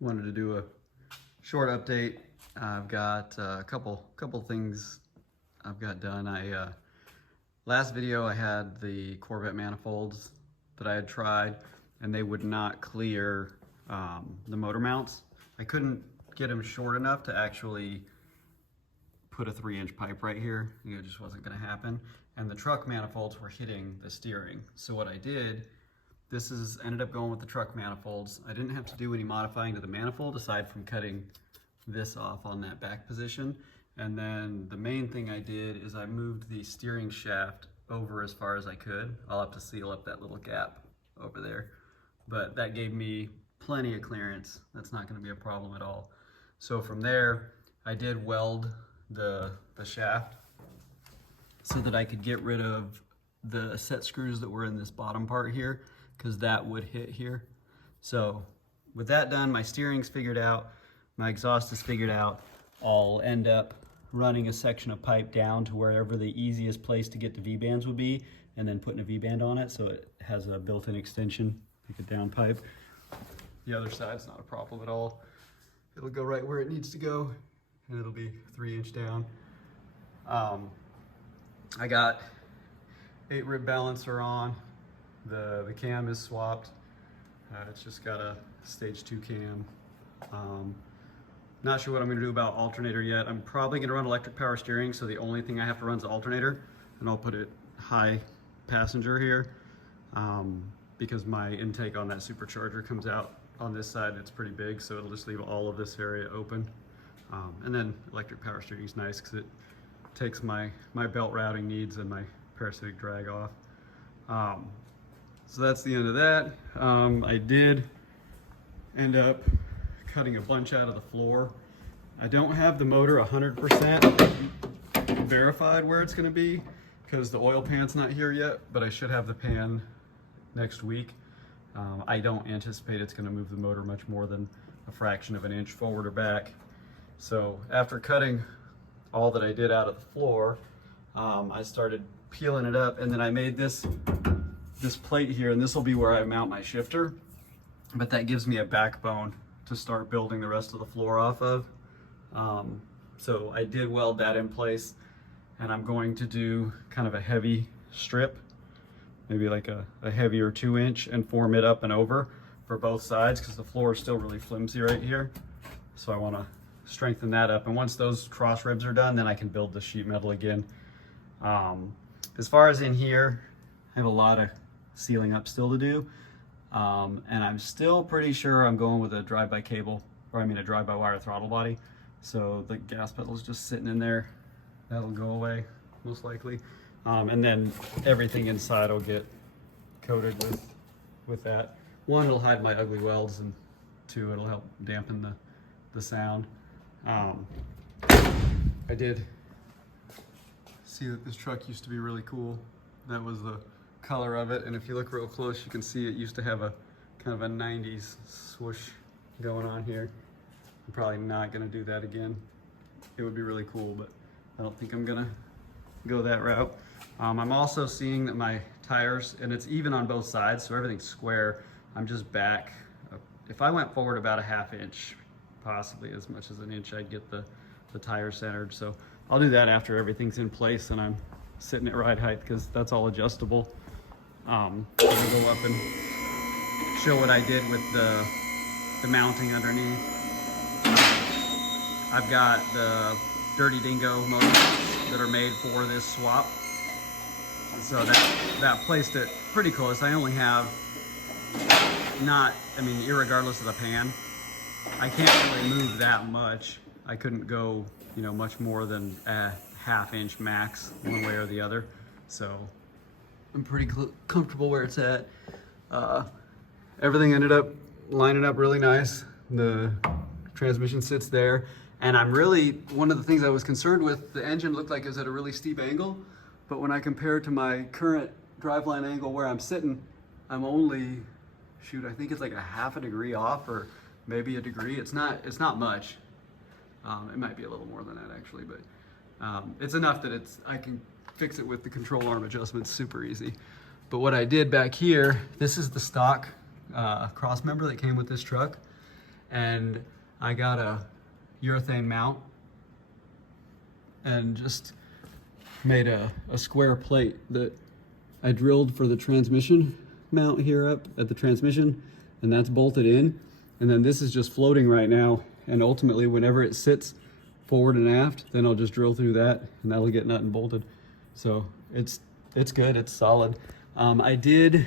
wanted to do a short update. I've got a couple things I've got done. Last video I had the Corvette manifolds that I had tried, and they would not clear the motor mounts. I couldn't get them short enough to actually put a 3-inch pipe right here. It just wasn't going to happen. And the truck manifolds were hitting the steering. So what I did, ended up going with the truck manifolds. I didn't have to do any modifying to the manifold aside from cutting this off on that back position. And then the main thing I did is I moved the steering shaft over as far as I could. I'll have to seal up that little gap over there. But that gave me plenty of clearance. That's not going to be a problem at all. So from there, I did weld the shaft so that I could get rid of the set screws that were in this bottom part here, because that would hit here. So with that done, my steering's figured out, my exhaust is figured out. I'll end up running a section of pipe down to wherever the easiest place to get the V-bands would be, and then putting a V-band on it so it has a built-in extension, like a down pipe. The other side's not a problem at all. It'll go right where it needs to go, and it'll be 3-inch down. I got 8-rib balancer on. The cam is swapped. It's just got a stage 2 cam. Not sure what I'm gonna do about alternator yet. I'm probably gonna run electric power steering, so the only thing I have to run is the alternator, and I'll put it high passenger here, because my intake on that supercharger comes out on this side. It's pretty big, so it'll just leave all of this area open. And then electric power steering is nice because it takes my belt routing needs and my parasitic drag off. So that's the end of that. I did end up cutting a bunch out of the floor. I don't have the motor 100% verified where it's gonna be because the oil pan's not here yet, but I should have the pan next week. I don't anticipate it's gonna move the motor much more than a fraction of an inch forward or back. So after cutting all that I did out of the floor, I started peeling it up, and then I made this plate here, and this will be where I mount my shifter, but that gives me a backbone to start building the rest of the floor off of. So I did weld that in place, and I'm going to do kind of a heavy strip, maybe like a heavier 2-inch, and form it up and over for both sides because the floor is still really flimsy right here. So I want to strengthen that up, and once those cross ribs are done, then I can build the sheet metal again. As far as in here, I have a lot of sealing up still to do, and I'm still pretty sure I'm going with a drive-by cable, or I mean a drive-by wire throttle body. So the gas pedal is just sitting in there. That'll go away most likely, and then everything inside will get coated with that. One, it'll hide my ugly welds, and 2, it'll help dampen the sound. I did see that this truck used to be really cool. That was the color of it, and if you look real close, you can see it used to have a kind of a 90s swoosh going on here. I'm probably not gonna do that again. It would be really cool, but I don't think I'm gonna go that route. I'm also seeing that my tires, and it's even on both sides, so everything's square. I'm just back. If I went forward about a 1/2 inch, possibly as much as an inch, I'd get the tire centered. So I'll do that after everything's in place and I'm sitting at ride height, because that's all adjustable. I'm gonna go up and show what I did with the mounting underneath. I've got the Dirty Dingo motors that are made for this swap. So that placed it pretty close. I only have irregardless of the pan, I can't really move that much. I couldn't go, much more than a 1/2 inch max one way or the other. So I'm pretty comfortable where it's at. Everything ended up lining up really nice. The transmission sits there. And one of the things I was concerned with, the engine looked like it was at a really steep angle, but when I compare it to my current driveline angle where I'm sitting, I'm only, I think it's like a 1/2 degree off, or maybe a degree. It's not much. It might be a little more than that actually, but it's enough that I can fix it with the control arm adjustments super easy. But what I did back here, this is the stock cross member that came with this truck. and I got a urethane mount and just made a square plate that I drilled for the transmission mount here up at the transmission, and that's bolted in. And then this is just floating right now, and ultimately whenever it sits forward and aft, then I'll just drill through that and that'll get nut and bolted. So it's good, it's solid. I did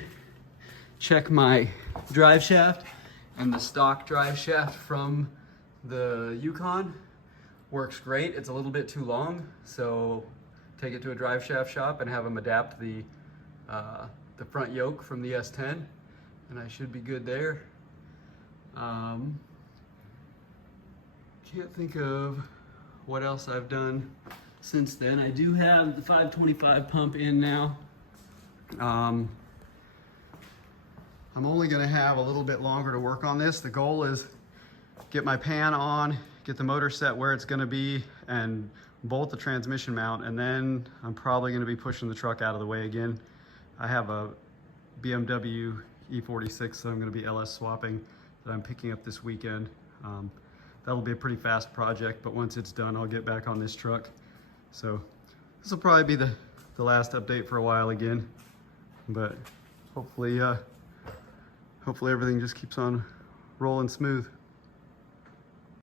check my drive shaft, and the stock drive shaft from the Yukon works great. It's a little bit too long, so take it to a drive shaft shop and have them adapt the front yoke from the S10, and I should be good there. Can't think of what else I've done since then. I do have the 525 pump in now. I'm only gonna have a little bit longer to work on this. The goal is get my pan on, get the motor set where it's gonna be, and bolt the transmission mount, and then I'm probably gonna be pushing the truck out of the way again. I have a BMW E46 that I'm gonna be LS swapping that I'm picking up this weekend. That'll be a pretty fast project, but once it's done, I'll get back on this truck. So this will probably be the last update for a while again, but hopefully everything just keeps on rolling smooth.